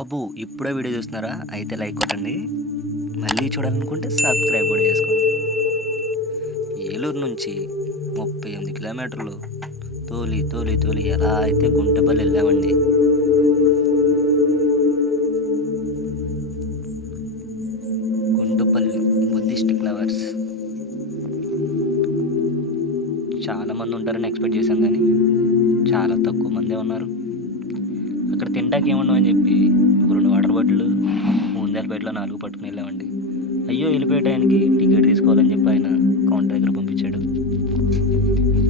అబ్బో! ఇప్పుడే వీడియో చూస్తున్నారా? అయితే లైక్ కొట్టండి. మళ్ళీ చూడాలనుకుంటే సబ్స్క్రైబ్ కూడా చేసుకోండి. ఏలూరు నుంచి 38 కిలోమీటర్లు తోలి ఎలా అయితే గుంటపల్లి వెళ్ళామండి. గుంటుపల్లి బుద్ధిస్ట్ ఫ్లవర్స్ చాలామంది ఉంటారని ఎక్స్పెక్ట్ చేశాం, కానీ చాలా తక్కువ మందే ఉన్నారు. అక్కడ తింటాకి ఏముండవని చెప్పి ఒక 2 వాటర్ బాటిల్ ముందేల బయటలో 4 పట్టుకుని వెళ్ళామండి. అయ్యో, వెళ్ళిపోయే టైంకి టికెట్ తీసుకోవాలని చెప్పి ఆయన కౌంటర్ దగ్గర పంపించాడు.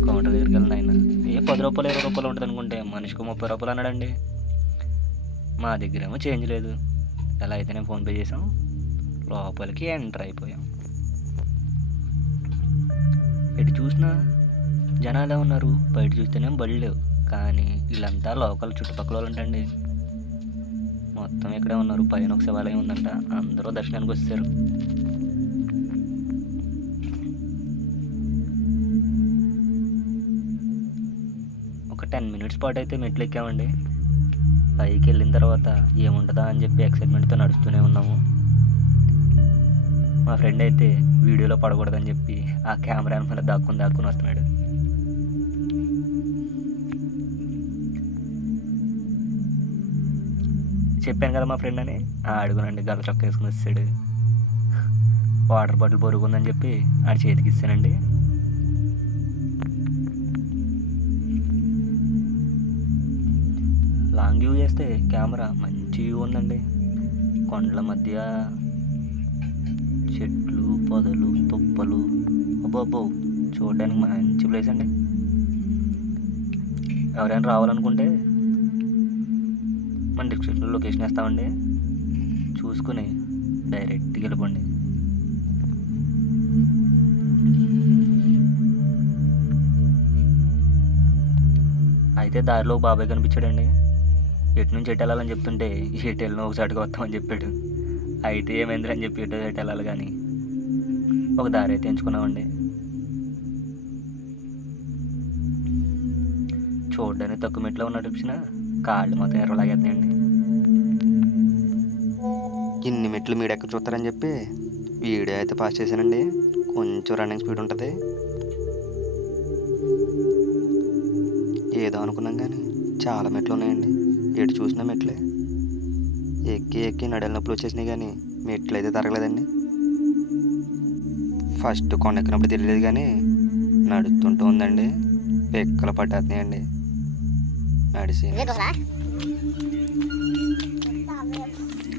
కౌంటర్ దగ్గరికి వెళ్ళిన ఆయన 10 రూపాయలు 20 రూపాయలు ఉంటుంది అనుకుంటే మనిషికి 30 రూపాయలు అన్నాడండి. మా దగ్గర ఏమో చేంజ్ లేదు. ఎలా అయితేనే ఫోన్పే చేసాం, లోపలికి ఎంటర్ అయిపోయాం. ఎటు చూసినా జనాలే ఉన్నారు. బయట చూస్తేనే బళ్ళు లేవు, కానీ వీళ్ళంతా లోకల్ చుట్టుపక్కల వాళ్ళు అంటండి. మొత్తం ఇక్కడే ఉన్నారు. పైన ఒక శివాలయం ఉందంట, అందరూ దర్శనానికి వచ్చారు. ఒక 10 మినిట్స్ పాటు అయితే మెట్లు ఎక్కామండి. పైకి వెళ్ళిన తర్వాత ఏముంటుందా అని చెప్పి ఎక్సైట్మెంట్తో నడుస్తూనే ఉన్నాము. మా ఫ్రెండ్ అయితే వీడియోలో పడకూడదని చెప్పి ఆ కెమెరా మీద దాక్కుని వస్తున్నాడు. చెప్పాను కదా మా ఫ్రెండ్ అని, అడుగునండి గల్ల చొక్క వేసుకుని వచ్చాడు. వాటర్ బాటిల్ పొరుగుందని చెప్పి ఆడి చేతికి ఇస్తానండి. లాంగ్ వ్యూ చేస్తే కెమెరా మంచి వ్యూ ఉందండి. కొండల మధ్య చెట్లు, పొదలు, తుప్పలు, అబ్బో చూడడానికి మంచి ప్లేస్ అండి. ఎవరైనా రావాలనుకుంటే మన డిస్క్రిప్షన్లో లొకేషన్ వేస్తామండి, చూసుకుని డైరెక్ట్గా వెళ్ళిపోండి. అయితే దారిలో బాబాయ్ కనిపించాడండి. ఎటు నుంచి ఎటు వెళ్ళాలని చెప్తుంటే ఎటు వెళ్ళినా ఒకసారిగా వస్తామని చెప్పాడు. అయితే ఏమైందని చెప్పి ఎటు వెళ్ళాలి, కానీ ఒక దారి అయితే ఎంచుకున్నామండి. చూడడానికి తక్కువ మెట్లో ఉన్నట్టు వచ్చిన కాళ్ళు మొత్తం ఎర్రలాగేస్తున్నాయండి. ఇన్ని మెట్లు మీరు ఎక్కడ చూస్తారని చెప్పి వీడియో అయితే పాస్ చేశానండి. కొంచెం రన్నింగ్ స్పీడ్ ఉంటుంది. ఏదో అనుకున్నాం, కానీ చాలా మెట్లు ఉన్నాయండి. ఎటు చూసినా మెట్లే. ఎక్కి నడల నొప్పులు వచ్చేసినాయి, కానీ మెట్లు అయితే తరగలేదండి. ఫస్ట్ కొండ ఎక్కినప్పుడు తెలియలేదు, కానీ నడుస్తుంటూ ఉందండి పెక్కలు పట్టేస్తున్నాయండి నడిచి.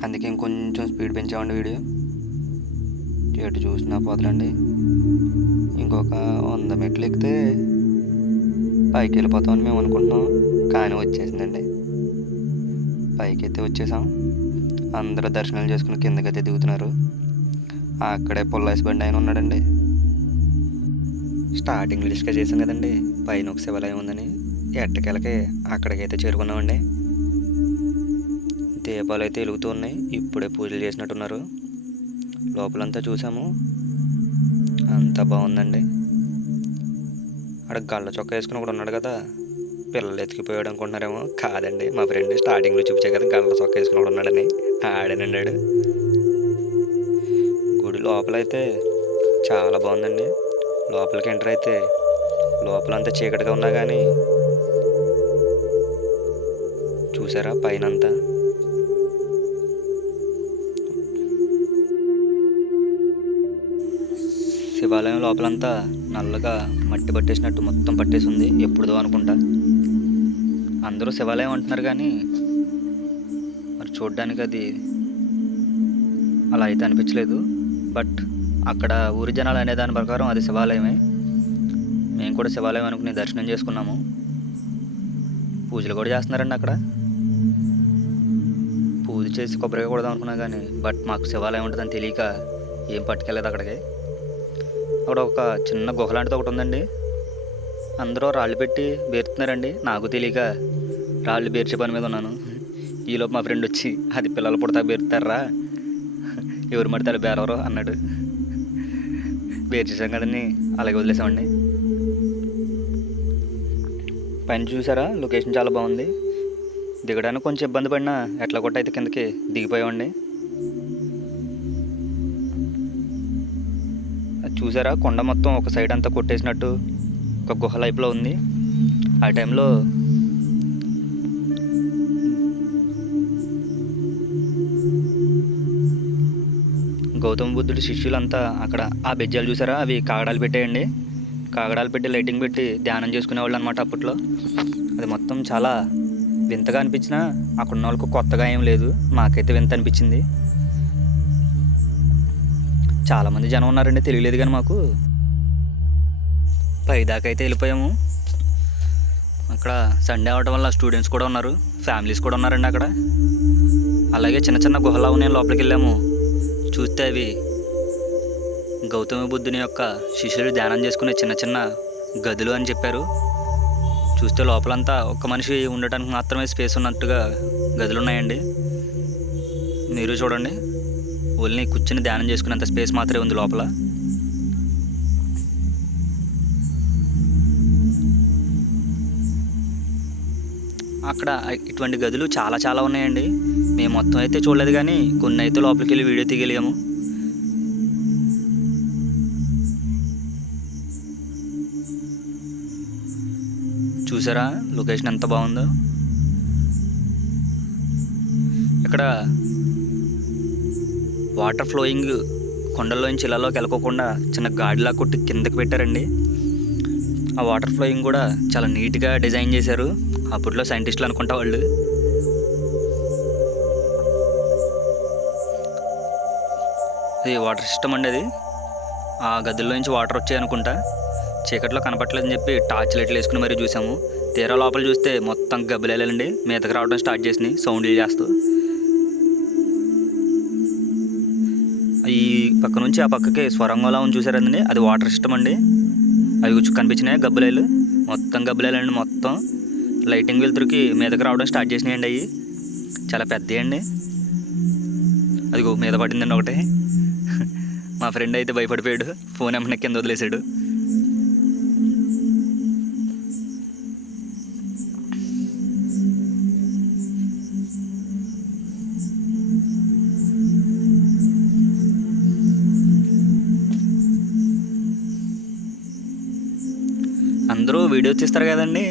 అందుకే ఇంకొంచెం స్పీడ్ పెంచామండి వీడియో. ఎటు చూసినా పోతలండి. ఇంకొక 100 మెట్లు ఎక్కితే పైకి వెళ్ళిపోతామని మేము అనుకుంటున్నాం, కానీ వచ్చేసిందండి. పైకి అయితే వచ్చేసాం. అందరూ దర్శనాలు చేసుకుని కిందకైతే దిగుతున్నారు. అక్కడే పుల్లాసి బండి ఆయన ఉన్నాడండి. స్టార్టింగ్లో డిస్కస్ చేసాం కదండి, పైన ఒక శివాలయం ఉందని. ఎట్టకెళ్ళకి అక్కడికైతే చేరుకున్నామండి. దీపాలు అయితే వెలుగుతూ ఉన్నాయి. ఇప్పుడే పూజలు చేసినట్టున్నారు. లోపలంతా చూసాము, అంతా బాగుందండి. అక్కడ గళ్ళ చొక్కా వేసుకుని కూడా ఉన్నాడు కదా, పిల్లలు ఎత్తుకుపోయాడు అనుకుంటున్నారేమో. కాదండి, మా ఫ్రెండ్ స్టార్టింగ్లో చూపించే కదా గళ్ళ చొక్కా వేసుకుని కూడా ఉన్నాడని, ఆడనన్నాడు. గుడి లోపలైతే చాలా బాగుందండి. లోపలికి ఎంటర్ అయితే లోపలంతా చీకటిగా ఉన్నా కానీ చూసారా పైన అంతా శివాలయం లోపలంతా నల్లగా మట్టి పట్టేసినట్టు మొత్తం పట్టేసి ఉంది. ఎప్పుడుదో అనుకుంటా. అందరూ శివాలయం అంటున్నారు, కానీ మరి చూడ్డానికి అది అలా అయితే అనిపించలేదు. బట్ అక్కడ ఊరి జనాలు అనే దాని ప్రకారం అది శివాలయమే. మేము కూడా శివాలయం అనుకుని దర్శనం చేసుకున్నాము. పూజలు కూడా చేస్తున్నారండి అక్కడ. పూజ చేసి కొబ్బరిగా కొడదాం అనుకున్నా, కానీ బట్ మాకు శివాలయం ఉంటుందని తెలియక ఏం పట్టుకెళ్ళలేదు అక్కడికి. అక్కడ ఒక చిన్న గుహ లాంటిది ఒకటి ఉందండి. అందరూ రాళ్ళు పెట్టి బేరుతున్నారండి. నాకు తెలియక రాళ్ళు బేర్చే పని మీద ఉన్నాను. ఈలోపు మా ఫ్రెండ్ వచ్చి, అది పిల్లలు పుడతా బేరుతారా, ఎవరు మడితే బేరవరు అన్నాడు. బేర్చేసాం కదండి, అలాగే వదిలేసామండి. పైన చూసారా లొకేషన్ చాలా బాగుంది. దిగడానికి కొంచెం ఇబ్బంది పడినా ఎట్లా కొట్ట అయితే కిందకి దిగిపోయామండి. అది చూసారా, కొండ మొత్తం ఒక సైడ్ అంతా కొట్టేసినట్టు ఒక గుహ లైఫ్లో ఉంది. ఆ టైంలో గౌతమ బుద్ధుడి శిష్యులంతా అక్కడ ఆ బెజ్జాలు చూసారా, అవి కాగడాలు పెట్టేయండి. కాగడాలు పెట్టి లైటింగ్ పెట్టి ధ్యానం చేసుకునేవాళ్ళు అనమాట అప్పట్లో. అది మొత్తం చాలా వింతగా అనిపించినా అక్కడ ఉన్న వాళ్ళకు కొత్తగా ఏం లేదు, మాకైతే వింత అనిపించింది. చాలామంది జనం ఉన్నారండి, తెలియలేదు కానీ మాకు. పైదాకా అయితే వెళ్ళిపోయాము. అక్కడ సండే అవడం వల్ల స్టూడెంట్స్ కూడా ఉన్నారు, ఫ్యామిలీస్ కూడా ఉన్నారండి అక్కడ. అలాగే చిన్న చిన్న గుహలా ఉన్నాయి, లోపలికి వెళ్ళాము. చూస్తే అవి గౌతమ బుద్ధుని యొక్క శిష్యులు ధ్యానం చేసుకునే చిన్న చిన్న గదులు అని చెప్పారు. చూస్తే లోపలంతా ఒక మనిషి ఉండటానికి మాత్రమే స్పేస్ ఉన్నట్టుగా గదులు ఉన్నాయండి. మీరు చూడండి, ఓన్లీ కూర్చుని ధ్యానం చేసుకునేంత స్పేస్ మాత్రమే ఉంది లోపల. అక్కడ ఇటువంటి గదులు చాలా చాలా ఉన్నాయండి. మేము మొత్తం అయితే చూడలేదు కానీ కొన్ని అయితే లోపలికి వెళ్ళి వీడియో తీయగలిగాము. చూసారా లొకేషన్ ఎంత బాగుందో. ఇక్కడ వాటర్ ఫ్లోయింగ్ కొండల్లోంచి ఇళ్ళలోకి వెళ్ళకోకుండా చిన్న గాడిలా కొట్టి కిందకి పెట్టారండి. ఆ వాటర్ ఫ్లోయింగ్ కూడా చాలా నీట్గా డిజైన్ చేశారు. అప్పట్లో సైంటిస్టులు అనుకుంటా వాళ్ళు. అది వాటర్ సిస్టమ్ అండి. అది ఆ గదుల్లో నుంచి వాటర్ వచ్చాయి అనుకుంటా. చీకట్లో కనపట్లేదని చెప్పి టార్చ్ లైట్లు వేసుకుని మరీ చూసాము. తీరా లోపల చూస్తే మొత్తం గబ్బిలేలండి మీదకి రావడం స్టార్ట్ చేసినాయి సౌండ్లు చేస్తూ. ఈ పక్క నుంచి ఆ పక్కకి స్వరంగంలా ఉంది చూసారండి, అది వాటర్ సిస్టమ్ అండి. అవి కనిపించినాయి గబ్బిలేలు, మొత్తం గబ్బిలేలండి. మొత్తం లైటింగ్ వెలుతురుకి మీదకి రావడం స్టార్ట్ చేసినాయండి. అవి చాలా పెద్దవి అండి. అదిగో మీద పడిందండి ఒకటే. మా ఫ్రెండ్ అయితే భయపడిపోయాడు, ఫోన్ ఏమన్నా కింద వదిలేసాడు. అందరూ వీడియో తీస్తారు కదండి,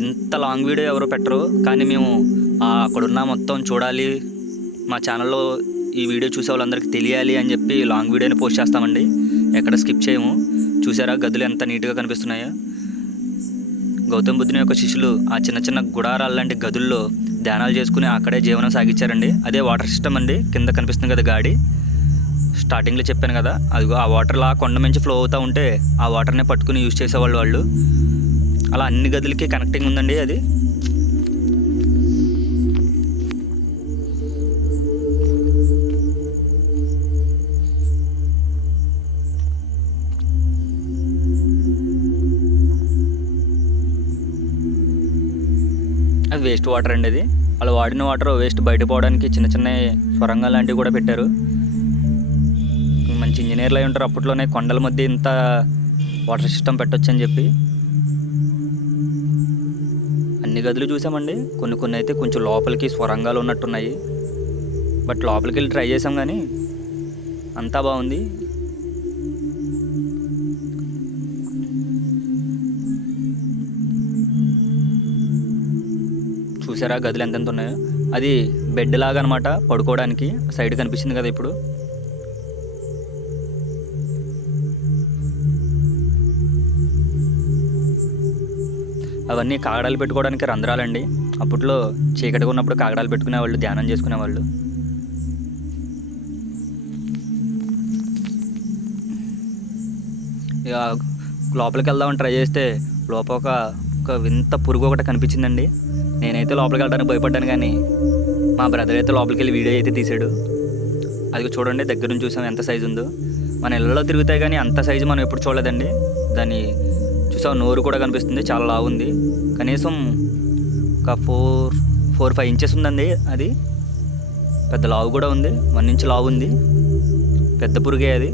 ఇంత లాంగ్ వీడియో ఎవరు పెట్టరు. కానీ మేము అక్కడున్న మొత్తం చూడాలి, మా ఛానల్లో ఈ వీడియో చూసే వాళ్ళందరికీ తెలియాలి అని చెప్పి లాంగ్ వీడియోని పోస్ట్ చేస్తామండి. ఎక్కడ స్కిప్ చేయము. చూసారా గదులు ఎంత నీట్గా కనిపిస్తున్నాయో. గౌతమ బుద్ధుని యొక్క శిష్యులు ఆ చిన్న చిన్న గుడారాల లాంటి గదుల్లో ధ్యానాలు చేసుకుని అక్కడే జీవనం సాగించారండి. అదే వాటర్ సిస్టమ్ అండి. కింద కనిపిస్తుంది కదా గాడి, స్టార్టింగ్లో చెప్పాను కదా, అదిగో ఆ వాటర్లా కొండ నుంచి ఫ్లో అవుతూ ఉంటే ఆ వాటర్ని పట్టుకుని యూజ్ చేసేవాళ్ళు వాళ్ళు. అలా అన్ని గదులకి కనెక్టింగ్ ఉందండి. అది వేస్ట్ వాటర్ అండి. అది వాళ్ళు వాడిన వాటర్ వేస్ట్ బయట పోవడానికి చిన్న చిన్న సొరంగాలు లాంటివి కూడా పెట్టారు. మంచి ఇంజనీర్లు అయి ఉంటారు, అప్పట్లోనే కొండల మధ్య ఇంత వాటర్ సిస్టమ్ పెట్టొచ్చు అని చెప్పి. అన్ని గదులు చూసామండి. కొన్ని అయితే కొంచెం లోపలికి స్వరంగాలు ఉన్నట్టున్నాయి. బట్ లోపలికి వెళ్ళి ట్రై చేసాం కానీ అంతా బాగుంది. చూసారా గదులు ఎంతెంత ఉన్నాయో. అది బెడ్ లాగా అనమాట, పడుకోవడానికి. సైడ్ కనిపిస్తుంది కదా ఇప్పుడు. అవన్నీ కాగడాలు పెట్టుకోవడానికి రంధ్రాలండి. అప్పట్లో చీకటిగా ఉన్నప్పుడు కాగడాలు పెట్టుకునేవాళ్ళు, ధ్యానం చేసుకునేవాళ్ళు. ఇక లోపలికి వెళ్దామని ట్రై చేస్తే లోపల ఒక వింత పురుగు ఒకటి కనిపించిందండి. నేనైతే లోపలికి వెళ్ళడానికి భయపడ్డాను కానీ మా బ్రదర్ అయితే లోపలికి వెళ్ళి వీడియో అయితే తీసాడు. అది చూడండి, దగ్గర నుంచి చూసాం ఎంత సైజు ఉందో. మన ఇళ్ళలో తిరుగుతాయి కానీ అంత సైజు మనం ఎప్పుడు చూడలేదండి. దాన్ని చూసాం, నోరు కూడా కనిపిస్తుంది, చాలా లావు ఉంది. కనీసం ఒక 4-5 ఇంచెస్ ఉందండి. అది పెద్ద లావు కూడా ఉంది, 1 ఇంచ్ లావు ఉంది. పెద్ద పురుగే అది.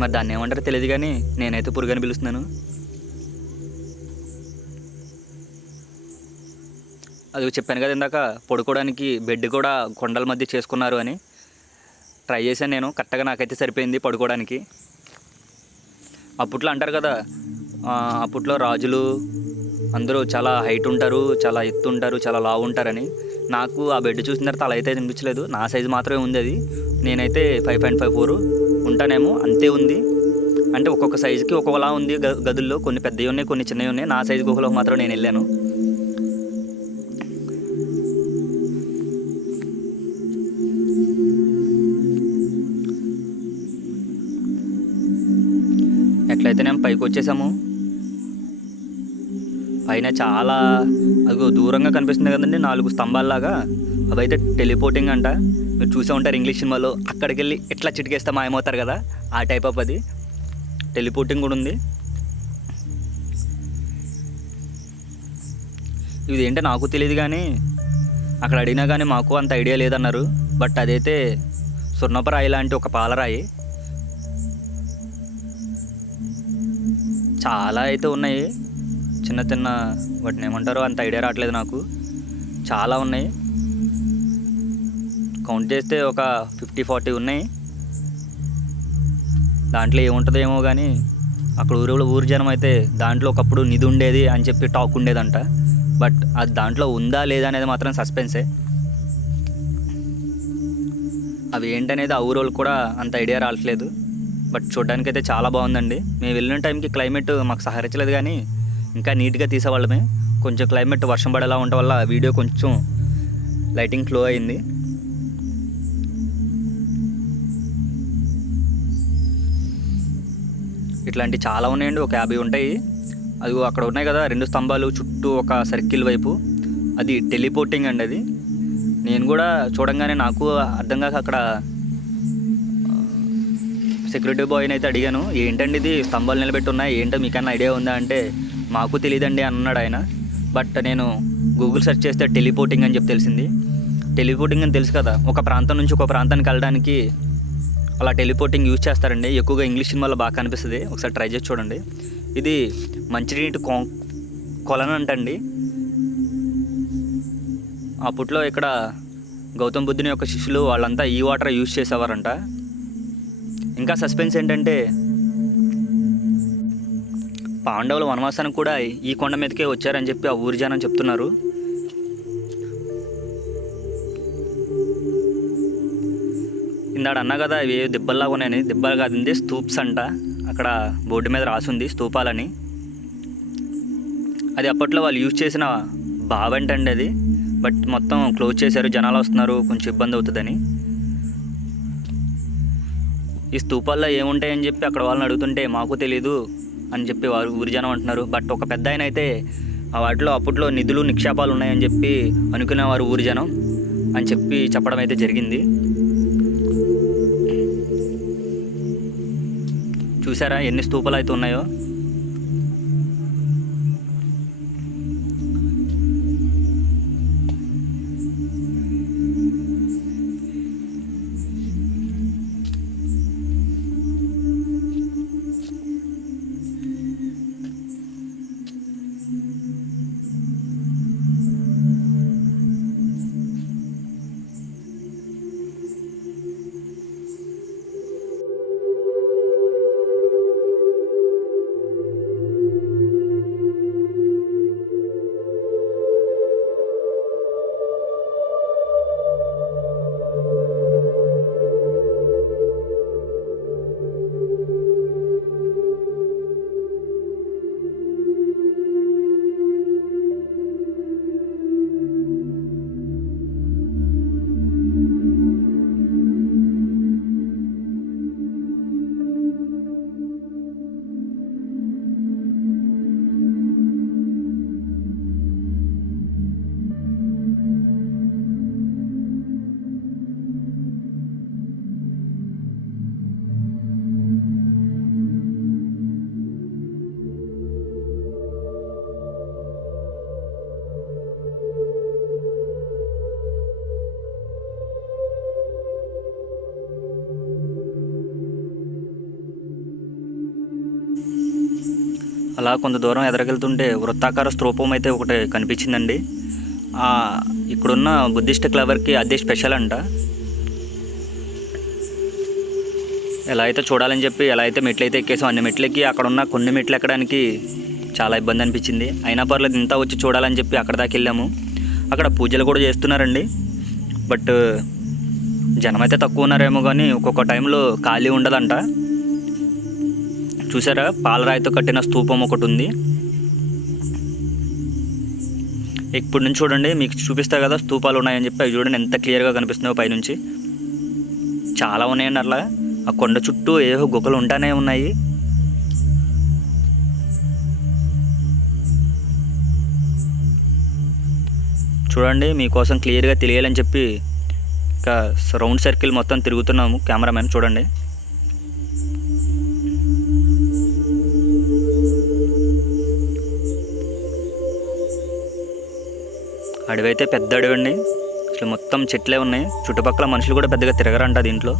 మరి దాన్ని ఏమంటారో తెలియదు కానీ నేనైతే పురుగు అని పిలుస్తున్నాను. అది చెప్పాను కదా ఇందాక, పడుకోవడానికి బెడ్ కూడా కొండల మధ్య చేసుకున్నారు అని. ట్రై చేశాను నేను, కరెక్ట్గా నాకైతే సరిపోయింది పడుకోవడానికి. అప్పట్లో అంటారు కదా, అప్పట్లో రాజులు అందరూ చాలా హైట్ ఉంటారు, చాలా ఎత్తు ఉంటారు, చాలా లావు ఉంటారని. నాకు ఆ బెడ్ చూసిన తర్వాత అలా అయితే అనిపించలేదు. నా సైజు మాత్రమే ఉంది అది. నేనైతే 5.54 ఉంటానేమో, అంతే ఉంది. అంటే ఒక్కొక్క సైజుకి ఒక్కొక్కలా ఉంది. గదుల్లో కొన్ని పెద్దవి ఉన్నాయి, కొన్ని చిన్నవి ఉన్నాయి. నా సైజు గుహలోకి మాత్రం నేను వెళ్ళాను. ఎట్లయితే నేను పైకి వచ్చేసాము. పైన చాలా అది దూరంగా కనిపిస్తుంది కదండి, 4 స్తంభాల్లాగా. అవైతే టెలిపోర్టింగ్ అంట. మీరు చూసే ఉంటారు ఇంగ్లీష్ సినిమాలో, అక్కడికి వెళ్ళి ఎట్లా చిటికేస్తే మాయమవుతారు కదా, ఆ టైప్ ఆఫ్ అది. టెలిపోర్టింగ్ కూడా ఉంది. ఇది ఏంటో నాకు తెలియదు, కానీ అక్కడ అడిగినా కానీ మాకు అంత ఐడియా లేదన్నారు. బట్ అదైతే సున్నపరాయి లాంటి ఒక పాలరాయి. చాలా అయితే ఉన్నాయి, చిన్న చిన్న వాటిని ఏమంటారో అంత ఐడియా రావట్లేదు నాకు. చాలా ఉన్నాయి, కౌంట్ చేస్తే ఒక 50-40 ఉన్నాయి. దాంట్లో ఏముంటుందో ఏమో కానీ అక్కడ ఊరు జనం అయితే దాంట్లో ఒకప్పుడు నిధి ఉండేది అని చెప్పి టాక్ ఉండేదంట. బట్ అది దాంట్లో ఉందా లేదా అనేది మాత్రం సస్పెన్సే. అవి ఏంటనేది ఆ ఊరోళ్ళకి కూడా అంత ఐడియా రావట్లేదు. బట్ చూడడానికి అయితే చాలా బాగుందండి. మేము వెళ్ళిన టైంకి క్లైమేట్ మాకు సహకరించలేదు, కానీ ఇంకా నీట్గా తీసేవాళ్ళమే. కొంచెం క్లైమేట్ వర్షం పడేలా ఉండటం వల్ల వీడియో కొంచెం లైటింగ్ ఫ్లో అయింది. ఇట్లాంటి చాలా ఉన్నాయండి, ఒక 50 ఉంటాయి. అది అక్కడ ఉన్నాయి కదా 2 స్తంభాలు చుట్టూ ఒక సర్కిల్ వైపు, అది టెలిపోర్టింగ్ అండి. అది నేను కూడా చూడంగానే నాకు అర్థం కాక అక్కడ సెక్యూరిటీ బాయ్ని అయితే అడిగాను, ఏంటండి ఇది స్తంభాలు నిలబెట్టి ఉన్నాయి, ఏంటో మీకన్నా ఐడియా ఉందా అంటే, మాకు తెలియదండి అన్నాడు ఆయన. బట్ నేను గూగుల్ సెర్చ్ చేస్తే టెలిపోర్టింగ్ అని చెప్పి తెలిసింది. టెలిపోర్టింగ్ అని తెలుసు కదా, ఒక ప్రాంతం నుంచి ఒక ప్రాంతానికి వెళ్ళడానికి అలా టెలిపోర్టింగ్ యూజ్ చేస్తారండి. ఎక్కువగా ఇంగ్లీష్ సినిమాలో బాగా కనిపిస్తుంది, ఒకసారి ట్రై చేసి చూడండి. ఇది మంచినీటి కొలను అంటండి. అప్పట్లో ఇక్కడ గౌతమ్ బుద్ధుని యొక్క శిష్యులు వాళ్ళంతా ఈ వాటర్ యూజ్ చేసేవారంట. ఇంకా సస్పెన్స్ ఏంటంటే, పాండవులు వనవాసానికి కూడా ఈ కొండ మీదకే వచ్చారని చెప్పి ఆ ఊరి జనం చెప్తున్నారు. ఇందాడు అన్నా కదా ఇవి దిబ్బల్లాగా ఉన్నాయని. దిబ్బలు కాదండి, స్తూప్స్ అంట. అక్కడ బోర్డు మీద రాసుంది స్తూపాలని. అది అప్పట్లో వాళ్ళు యూజ్ చేసిన బావంటండి అది. బట్ మొత్తం క్లోజ్ చేశారు, జనాలు వస్తున్నారు, కొంచెం ఇబ్బంది అవుతుందని. ఈ స్తూపాల్లో ఏముంటాయని చెప్పి అక్కడ వాళ్ళని అడుగుతుంటే మాకు తెలీదు అని చెప్పి వారు ఊరి జనం అంటున్నారు. బట్ ఒక పెద్ద ఆయన అయితే వాటిలో అప్పట్లో నిధులు నిక్షేపాలు ఉన్నాయని చెప్పి అనుకునేవారు ఊరి జనం అని చెప్పి చెప్పడం అయితే జరిగింది. చూసారా ఎన్ని స్తూపాలు అయితే ఉన్నాయో. అలా కొంత దూరం ఎదరకెళ్తుంటే వృత్తాకార స్తూపం అయితే ఒకటి కనిపించిందండి. ఇక్కడున్న బుద్ధిస్ట్ క్లవర్కి అదే స్పెషల్ అంట. ఎలా అయితే చూడాలని చెప్పి ఎలా అయితే మెట్లు అయితే ఎక్కేసాం, అన్ని మెట్లు ఎక్కి అక్కడ ఉన్న కొన్ని మెట్లు ఎక్కడానికి చాలా ఇబ్బంది అనిపించింది. అయినా పర్లేదు ఇంత వచ్చి చూడాలని చెప్పి అక్కడ దాకా వెళ్ళాము. అక్కడ పూజలు కూడా చేస్తున్నారండి, బట్ జనం అయితే తక్కువ ఉన్నారేమో కానీ ఒక్కొక్క టైంలో ఖాళీ ఉండదంట. చూసారా, పాలరాయితో కట్టిన స్తూపం ఒకటి ఉంది. ఇప్పుడు నుంచి చూడండి, మీకు చూపిస్తా కదా స్తూపాలు ఉన్నాయని చెప్పి, అవి చూడండి ఎంత క్లియర్గా కనిపిస్తున్నాయో పైనుంచి. చాలా ఉన్నాయండి అట్లా. ఆ కొండ చుట్టూ ఏవో గుహలు ఉంటానే ఉన్నాయి. చూడండి, మీకోసం క్లియర్గా తెలియాలని చెప్పి ఇంకా రౌండ్ సర్కిల్ మొత్తం తిరుగుతున్నాము. కెమెరామెన్ చూడండి. అడవి అయితే పెద్ద అడవి అండి, అసలు మొత్తం చెట్లే ఉన్నాయి. చుట్టుపక్కల మనుషులు కూడా పెద్దగా తిరగరంట దీంట్లో.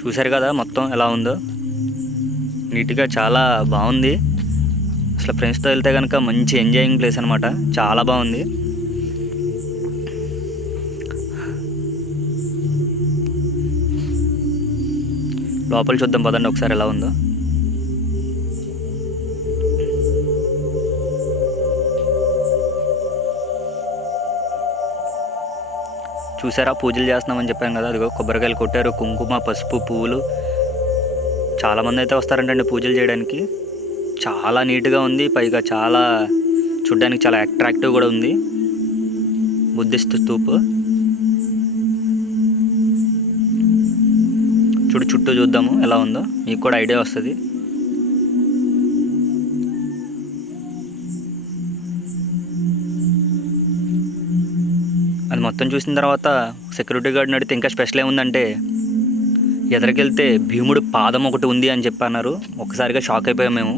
చూశారు కదా మొత్తం ఎలా ఉందో, నీట్గా చాలా బాగుంది. అసలు ఫ్రెండ్స్తో వెళ్తే కనుక మంచి ఎంజాయింగ్ ప్లేస్ అనమాట, చాలా బాగుంది. లోపల చూద్దాం పదండి ఒకసారి ఎలా ఉందో. చూసారా, పూజలు చేస్తున్నామని చెప్పాను కదా, అదిగో కొబ్బరికాయలు కొట్టారు, కుంకుమ, పసుపు, పువ్వులు. చాలామంది అయితే వస్తారంటండి పూజలు చేయడానికి. చాలా నీట్గా ఉంది, పైగా చాలా చూడ్డానికి చాలా అట్రాక్టివ్ కూడా ఉంది బుద్ధిస్ట్ స్తూప్. చుట్టూ చూద్దాము ఎలా ఉందో, మీకు కూడా ఐడియా వస్తుంది. అది మొత్తం చూసిన తర్వాత సెక్యూరిటీ గార్డ్ని అడిగితే ఇంకా స్పెషల్ ఏముందంటే, ఎదరికెళ్తే భీముడు పాదం ఒకటి ఉంది అని చెప్పి అన్నారు. ఒకసారిగా షాక్ అయిపోయాం మేము.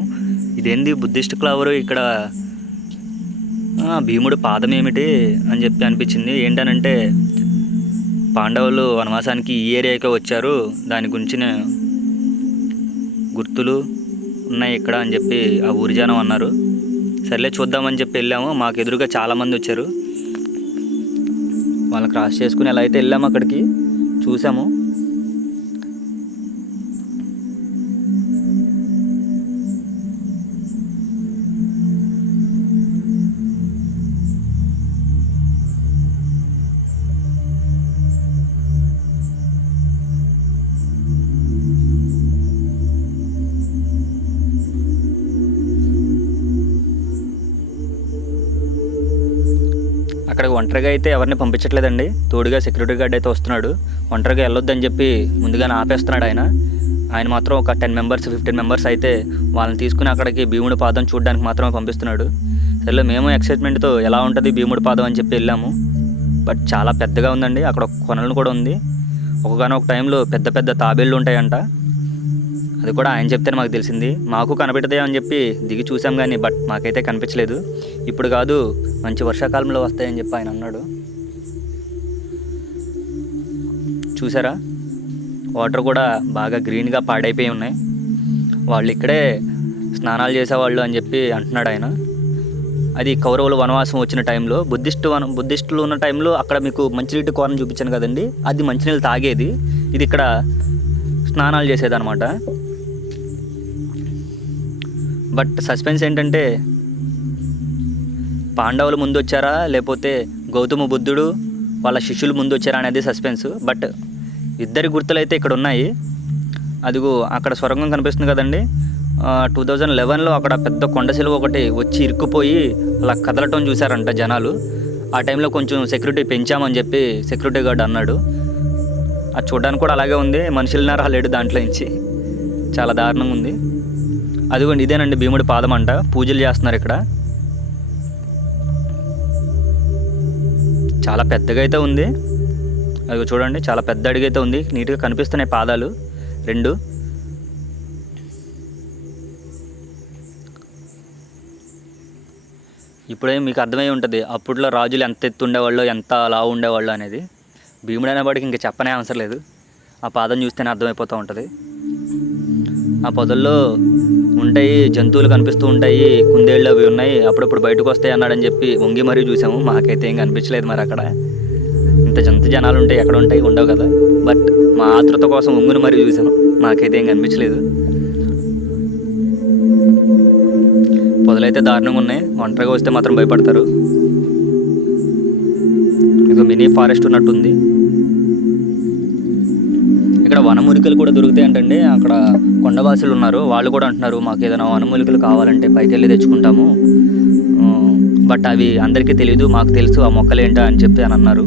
ఇదేంది బుద్ధిస్ట్ క్లవరు ఇక్కడ భీముడు పాదం ఏమిటి అని చెప్పి అనిపించింది. ఏంటనంటే పాండవులు వనవాసానికి ఈ ఏరియాకే వచ్చారు, దాని గురించిన గుర్తులు ఉన్నాయి ఇక్కడ అని చెప్పి ఆ ఊరి జనం అన్నారు. సర్లే చూద్దామని చెప్పి వెళ్ళాము. మాకు ఎదురుగా చాలామంది వచ్చారు. వాళ్ళని క్రాస్ చేసుకుని ఎలా అయితే వెళ్ళాము అక్కడికి చూసాము. అక్కడికి ఒంటరిగా అయితే ఎవరిని పంపించట్లేదండి, తోడుగా సెక్యూరిటీ గార్డ్ అయితే వస్తున్నాడు. ఒంటరిగా వెళ్ళొద్దని చెప్పి ముందుగానే ఆపేస్తున్నాడు ఆయన మాత్రం ఒక 10 మెంబర్స్ 15 మెంబర్స్ అయితే వాళ్ళని తీసుకుని అక్కడికి భీముడి పాదం చూడడానికి మాత్రమే పంపిస్తున్నాడు. సరే మేము ఎక్సైట్మెంట్తో ఎలా ఉంటుంది భీముడి పాదం అని చెప్పి వెళ్ళాము. బట్ చాలా పెద్దగా ఉందండి, అక్కడ కొనలు కూడా ఉంది. ఒకగానొక టైంలో పెద్ద పెద్ద తాబేళ్ళు ఉంటాయంట, అది కూడా ఆయన చెప్తేనే మాకు తెలిసింది. మాకు కనిపెట్టదే అని చెప్పి దిగి చూసాం కానీ బట్ మాకైతే కనిపించలేదు. ఇప్పుడు కాదు, మంచి వర్షాకాలంలో వస్తాయని చెప్పి ఆయన అన్నాడు. చూసారా, వాటర్ కూడా బాగా గ్రీన్గా పాడైపోయి ఉన్నాయి. వాళ్ళు ఇక్కడే స్నానాలు చేసేవాళ్ళు అని చెప్పి అంటున్నాడు ఆయన. అది కౌరవులు వనవాసం వచ్చిన టైంలో, బుద్ధిస్టులు ఉన్న టైంలో అక్కడ మీకు మంచినీటి కోరను చూపించాను కదండి, అది మంచినీళ్ళు తాగేది, ఇది ఇక్కడ స్నానాలు చేసేదన్నమాట. బట్ సస్పెన్స్ ఏంటంటే పాండవులు ముందు వచ్చారా లేకపోతే గౌతమ బుద్ధుడు వాళ్ళ శిష్యులు ముందు వచ్చారా అనేది సస్పెన్స్. బట్ ఇద్దరి గుర్తులు అయితే ఇక్కడ ఉన్నాయి. అదిగో అక్కడ స్వర్గం కనిపిస్తుంది కదండి, 2011లో అక్కడ పెద్ద కొండ శిలువ ఒకటి వచ్చి ఇరుక్కుపోయి అలా కదలటం చూశారంట జనాలు. ఆ టైంలో కొంచెం సెక్యూరిటీ పెంచామని చెప్పి సెక్యూరిటీ గార్డ్ అన్నాడు. అది చూడడానికి కూడా అలాగే ఉంది, మనుషులన్నా రాలేడు దాంట్లో నుంచి, చాలా దారుణంగా ఉంది. అదిగోండి ఇదేనండి భీముడి పాదం అంట, పూజలు చేస్తున్నారు ఇక్కడ. చాలా పెద్దగా అయితే ఉంది, అది చూడండి, చాలా పెద్ద అడుగైతే ఉంది, నీట్గా కనిపిస్తున్నాయి పాదాలు రెండు. ఇప్పుడే మీకు అర్థమై ఉంటుంది అప్పట్లో రాజులు ఎంత ఎత్తు ఉండేవాళ్ళు, ఎంత లావు ఉండేవాళ్ళు అనేది. భీముడు అనేవాడికి ఇంకా చెప్పనే అవసరం లేదు, ఆ పాదం చూస్తేనే అర్థమైపోతూ ఉంటుంది. ఆ పొదల్లో ఉంటాయి జంతువులు కనిపిస్తూ ఉంటాయి, కుందేళ్ళు అవి ఉన్నాయి, అప్పుడప్పుడు బయటకు వస్తాయి అన్నాడని చెప్పి వంగి మరీ చూసాము. మాకైతే ఏం కనిపించలేదు మరి అక్కడ. ఇంత జనాలు ఉంటాయి ఎక్కడ ఉంటాయి, ఉండవు కదా. బట్ మా ఆతృత కోసం వంగుని మరీ చూసాము, మాకైతే ఏం కనిపించలేదు. పొదలైతే దారుణంగా ఉన్నాయి, ఒంటరిగా వస్తే మాత్రం భయపడతారు. ఇక మినీ ఫారెస్ట్ ఉన్నట్టుంది. ఇక్కడ వనమూలికలు కూడా దొరుకుతాయి అంటండి. అక్కడ కొండవాసులు ఉన్నారు, వాళ్ళు కూడా అంటున్నారు మాకు ఏదైనా వనమూలికలు కావాలంటే పైకి వెళ్ళి తెచ్చుకుంటాము, బట్ అవి అందరికీ తెలియదు, మాకు తెలుసు ఆ మొక్కలు ఏంటా అని చెప్పి అని అన్నారు.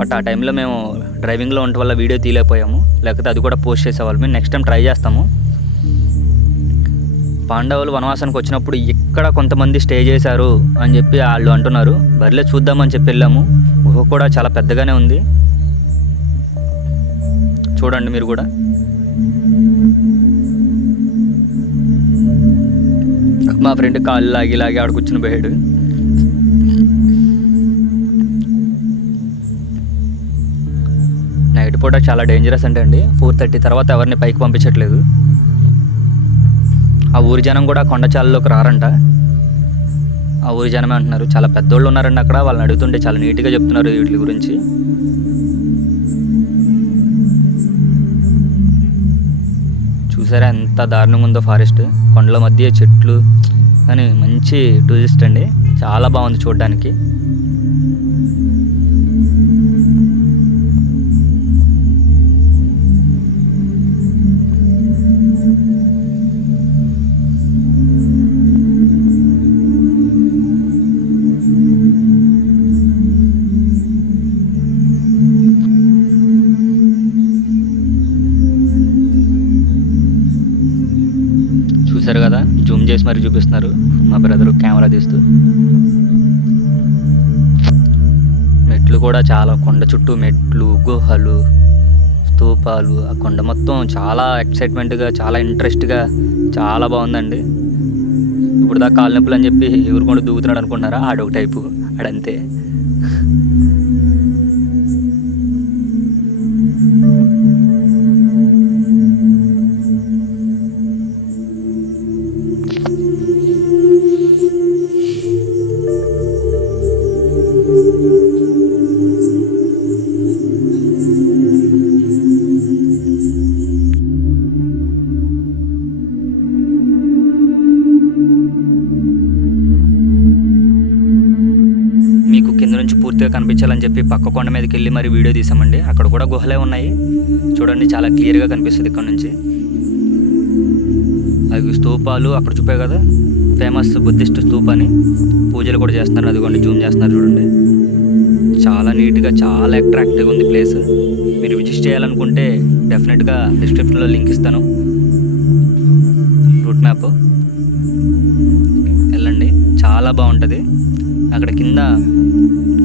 బట్ ఆ టైంలో మేము డ్రైవింగ్లో ఉండటం వల్ల వీడియో తీయలేకపోయాము, లేకపోతే అది కూడా పోస్ట్ చేసేవాళ్ళు. మేము నెక్స్ట్ టైం ట్రై చేస్తాము. పాండవులు వనవాసానికి వచ్చినప్పుడు ఇక్కడ కొంతమంది స్టే చేశారు అని చెప్పి వాళ్ళు అంటున్నారు. బరిలే చూద్దామని చెప్పి వెళ్ళాము. గుహ కూడా చాలా పెద్దగానే ఉంది, చూడండి మీరు కూడా. మా ఫ్రెండ్ కాళ్ళు లాగి ఆడ కూర్చుని పోయాడు. నైట్ పూట చాలా డేంజరస్ అంటే అండి, 4:30 తర్వాత ఎవరిని పైకి పంపించట్లేదు. ఆ ఊరి జనం కూడా కొండచాలలోకి రారంట. ఆ ఊరి జనమే అంటున్నారు. చాలా పెద్దోళ్ళు ఉన్నారండి అక్కడ, వాళ్ళని అడుగుతుంటే చాలా నీట్గా చెప్తున్నారు వీటి గురించి. చూసారా ఎంత దారుణంగా ఉందో ఫారెస్ట్, కొండల మధ్య చెట్లు కానీ మంచి టూరిస్ట్ అండి, చాలా బాగుంది చూడడానికి. చూసారు కదా, జూమ్ చేసి మరి చూపిస్తున్నారు మా బ్రదరు కెమెరా తీస్తూ. మెట్లు కూడా చాలా, కొండ చుట్టూ మెట్లు, గుహలు, స్తూపాలు, ఆ కొండ మొత్తం చాలా ఎక్సైట్మెంట్గా, చాలా ఇంట్రెస్ట్గా, చాలా బాగుందండి. ఇప్పుడు దాకా కాలు నొప్పులు అని చెప్పి ఎగురుకుండా దూకుతున్నాడు అనుకుంటున్నారా, ఆడొక టైపు, ఆడంతే. మీకు కింద నుంచి పూర్తిగా కనిపించాలని చెప్పి పక్క కొండ మీదకి వెళ్ళి మరి వీడియో తీసామండి. అక్కడ కూడా గుహలే ఉన్నాయి, చూడండి చాలా క్లియర్గా కనిపిస్తుంది ఇక్కడ నుంచి. అవి స్తూపాలు అక్కడ చూపాయి కదా, ఫేమస్ బుద్ధిస్ట్ స్తూపాన్ని, పూజలు కూడా చేస్తున్నారు. అదిగోండి జూమ్ చేస్తున్నారు చూడండి. చాలా నీట్గా, చాలా అట్రాక్టివ్గా ఉంది ప్లేస్. మీరు విజిట్ చేయాలనుకుంటే డెఫినెట్గా డిస్క్రిప్షన్లో లింక్ ఇస్తాను, రూట్ మ్యాప్. వెళ్ళండి, చాలా బాగుంటుంది. అక్కడ కింద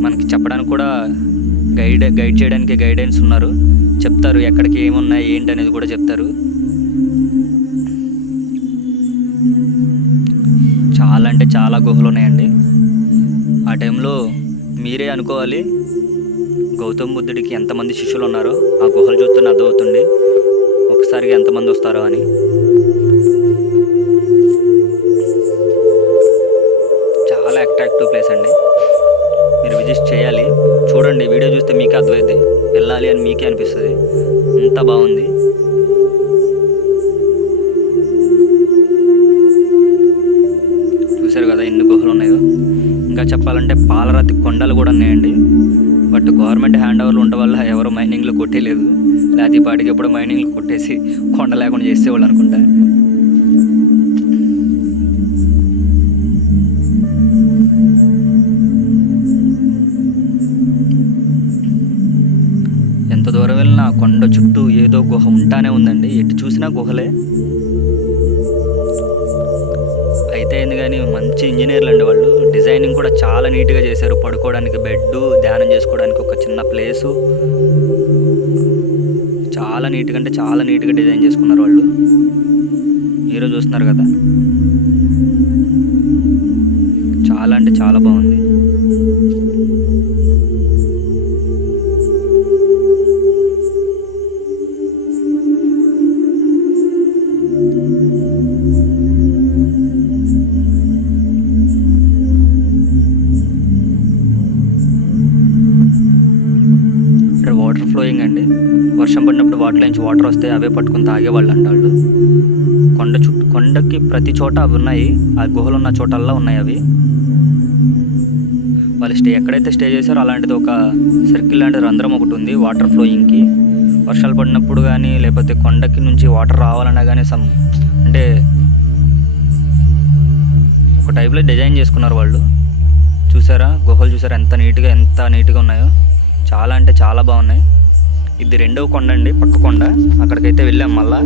మనకి చెప్పడానికి కూడా గైడ్ చేయడానికి గైడెన్స్ ఉన్నారు, చెప్తారు ఎక్కడికి ఏమున్నాయి ఏంటి అనేది కూడా చెప్తారు. చాలా అంటే చాలా గుహలు ఉన్నాయండి. ఆ టైంలో మీరే అనుకోవాలి గౌతమ్ బుద్ధుడికి ఎంతమంది శిష్యులు ఉన్నారో. ఆ గుహలు చూస్తూనే అర్థమవుతుంది ఒకసారిగా ఎంతమంది వస్తారో అని. చాలా అట్రాక్టివ్ ప్లేస్ అండి, మీరు విజిట్ చేయాలి. చూడండి, వీడియో చూస్తే మీకే అర్థమైంది, వెళ్ళాలి అని మీకే అనిపిస్తుంది, అంత బాగుంది. చూసారు కదా ఎన్ని గుహలు ఉన్నాయో. ఇంకా చెప్పాలంటే పాలరాతి కొండలు కూడా ఉన్నాయండి. బట్ గవర్నమెంట్ హ్యాండ్ ఓవర్లు ఉండడం వల్ల ఎవరు మైనింగ్లో కొట్టేయలేదు, లేకపోతే పాటికి ఎప్పుడో మైనింగ్లు కొట్టేసి కొండ లేకుండా చేసేవాళ్ళు అనుకుంటా. ఎంత దూరం వెళ్ళినా కొండ చుట్టూ ఏదో గుహ ఉంటానే ఉందండి, ఎటు చూసినా గుహలే. అయితే ఏంది కానీ మంచి మంచి ఇంజనీర్లు అండి వాళ్ళు. డిజైనింగ్ కూడా చాలా నీట్గా చేశారు. పడుకోవడానికి బెడ్, ధ్యానం చేసుకోవడానికి ఒక చిన్న ప్లేసు, చాలా నీట్గా అంటే చాలా నీట్గా డిజైన్ చేసుకున్నారు వాళ్ళు. మీరు చూస్తున్నారు కదా, చాలా అంటే చాలా బాగుంది. ఇక్కడ వాటర్ ఫ్లోయింగ్ అండి. వర్షం పడినప్పుడు వాటర్ నుంచి వాటర్ వస్తే అవే పట్టుకుని తాగేవాళ్ళు అంట వాళ్ళు. కొండకి ప్రతి చోట అవి ఉన్నాయి. ఆ గుహలు ఉన్న చోటల్లో ఉన్నాయి అవి. వాళ్ళు ఎక్కడైతే స్టే చేశారో అలాంటిది ఒక సర్కిల్ లాంటి రంధ్రం ఒకటి ఉంది వాటర్ ఫ్లోయింగ్కి. వర్షాలు పడినప్పుడు కానీ లేకపోతే కొండకి నుంచి వాటర్ రావాలన్నా కానీ అంటే ఒక టైప్లో డిజైన్ చేసుకున్నారు వాళ్ళు. చూసారా గుహలు, చూసారా ఎంత నీట్గా ఉన్నాయో. చాలా అంటే చాలా బాగున్నాయి. ఇది రెండవ కొండ అండి, పక్క కొండ. అక్కడికైతే వెళ్ళాం. మళ్ళా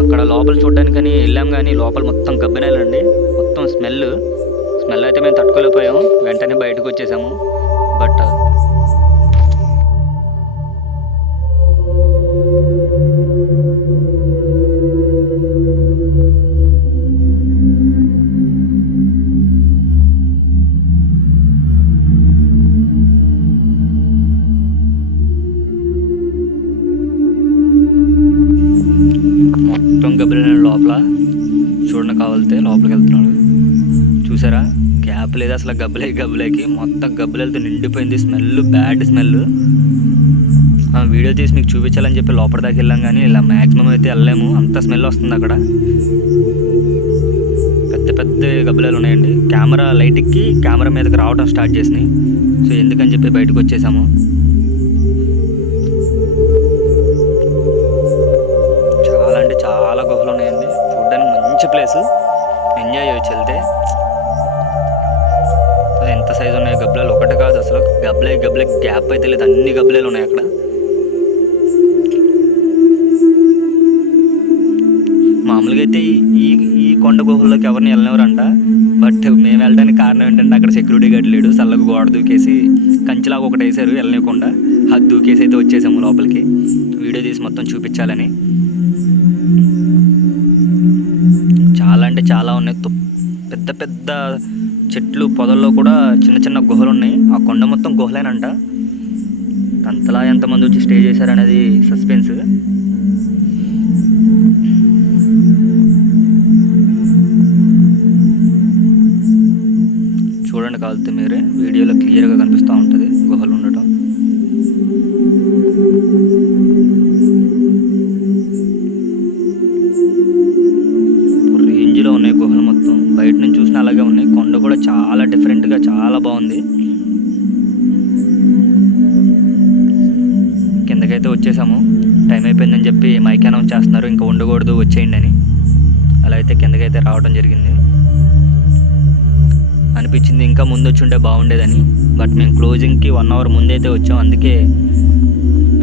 అక్కడ లోపల చూడడానికని వెళ్ళాం, కానీ లోపల మొత్తం గబ్బినాలండి. మొత్తం స్మెల్ అయితే మేము తట్టుకోలేకపోయాము. వెంటనే బయటకు వచ్చేసాము. బట్ మొత్తం గబ్బిలాల లోపల చూడండి, కావాలితే లోపలికి వెళ్తున్నాడు. చూసారా గ్యాప్ లేదు అసలు. గబ్బిలేకి మొత్తం గబ్బిలతో నిండిపోయింది. Bad smell. వీడియో తీసి మీకు చూపించాలని చెప్పి లోపల దాకా వెళ్ళాం, కానీ ఇలా మ్యాక్సిమం అయితే వెళ్ళలేము. అంత స్మెల్ వస్తుంది అక్కడ. పెద్ద గబ్బిలాలు ఉన్నాయండి. కెమెరా లైట్ ఎక్కి కెమెరా మీదకి రావడం స్టార్ట్ చేసినాయి. సో ఎందుకని చెప్పి బయటకు వచ్చేసాము. చాలా అంటే చాలా గుహలు ఉన్నాయండి. చూడడానికి మంచి ప్లేస్, ఎంజాయ్ చేయొచ్చు వెళ్తే. ఎంత సైజు ఉన్నాయి గబ్బిలాలు, ఒకటి కాదు అసలు. గబ్బిలే గ్యాప్ అయితే లేదు, అన్ని గబ్బిలాలు ఉన్నాయి అక్కడ. మామూలుగా అయితే ఈ కొండ గుహల్లోకి ఎవరిని వెళ్ళనివ్వరంట. బట్ మేము వెళ్ళడానికి కారణం ఏంటంటే అక్కడ సెక్యూరిటీ గార్డ్ లేడు. చల్లగా గోడ దూకేసి కంచిలాగా ఒకటి వేసారు వెళ్ళనివ్వకుండా. అది దూకేసి అయితే వచ్చేసాము లోపలికి, వీడియో తీసి మొత్తం చూపించాలని. చాలా అంటే చాలా ఉన్నాయి. పెద్ద చెట్లు పొదల్లో కూడా చిన్న గుహలు ఉన్నాయి. ఆ కొండ మొత్తం గుహలేనంట. అంతలా ఎంతమంది వచ్చి స్టే చేశారనేది సస్పెన్స్. చూడండి కావాలితే మీరే, వీడియోలో క్లియర్గా కనిపిస్తూ ఉంటుంది గుహలు ఉండటం. రేంజ్లో ఉన్నాయి గుహలు మొత్తం. బయట నుంచి చూసినా అలాగే ఉన్నాయి. కొండ కూడా చాలా డిఫరెంట్గా చాలా బాగుంది. కిందకైతే వచ్చేసాము. టైం అయిపోయిందని చెప్పి మైక్ అనౌన్స్ చేస్తున్నారు, ఇంకా ఉండకూడదు వచ్చేయండి అని. అలా అయితే కిందకైతే రావడం జరిగింది. అనిపించింది ఇంకా ముందు వచ్చి ఉంటే బాగుండేదని. బట్ మేము క్లోజింగ్కి 1 అవర్ ముందైతే వచ్చాము. అందుకే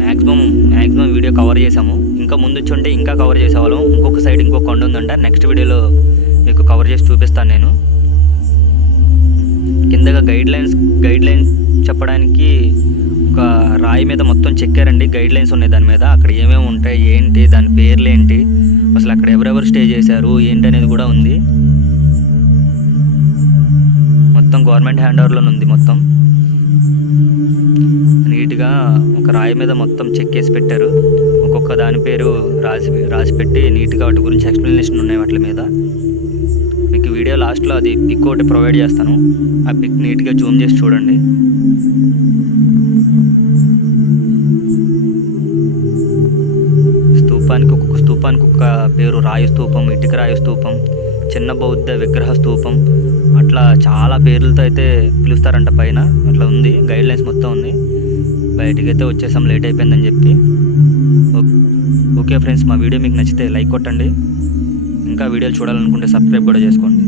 మ్యాక్సిమం వీడియో కవర్ చేసాము. ఇంకా ముందు వచ్చి ఉంటే ఇంకా కవర్ చేసేవాళ్ళం. ఇంకొక సైడ్ ఇంకొక కొండ ఉందంట. నెక్స్ట్ వీడియోలో మీకు కవర్ చేసి చూపిస్తాను నేను. కిందగా గైడ్ లైన్స్ చెప్పడానికి ఒక రాయి మీద మొత్తం చెక్కారండి. గైడ్ లైన్స్ ఉన్నాయి దాని మీద. అక్కడ ఏమేమి ఉంటాయి, ఏంటి, దాని పేర్లు ఏంటి, అసలు అక్కడ ఎవరెవరు స్టే చేశారు ఏంటి అనేది కూడా ఉంది. మొత్తం గవర్నమెంట్ హ్యాండ్ ఓవర్లో ఉంది. మొత్తం నీట్గా ఒక రాయి మీద మొత్తం చెక్కేసి పెట్టారు. ఒక్కొక్క దాని పేరు రాసి పెట్టి నీట్గా వాటి గురించి ఎక్స్ప్లెనేషన్ ఉన్నాయి వాటి మీద. మీకు వీడియో లాస్ట్లో అది పిక్ ఒకటి ప్రొవైడ్ చేస్తాను. ఆ పిక్ నీట్గా జూమ్ చేసి చూడండి. ఒక్కొక్క స్తూపానికి ఒక పేరు. రాయి స్తూపం, ఇటుక రాయి స్తూపం, చిన్న బౌద్ధ విగ్రహ స్తూపం, అట్లా చాలా పేర్లతో అయితే పిలుస్తారంట పైన. అట్లా ఉంది, గైడ్ లైన్స్ మొత్తం ఉంది. బయటికి అయితే వచ్చేసాం లేట్ అయిపోయిందని చెప్పి. ఓకే ఫ్రెండ్స్, మా వీడియో మీకు నచ్చితే లైక్ కొట్టండి. ఇంకా వీడియోలు చూడాలనుకుంటే సబ్స్క్రైబ్ కూడా చేసుకోండి.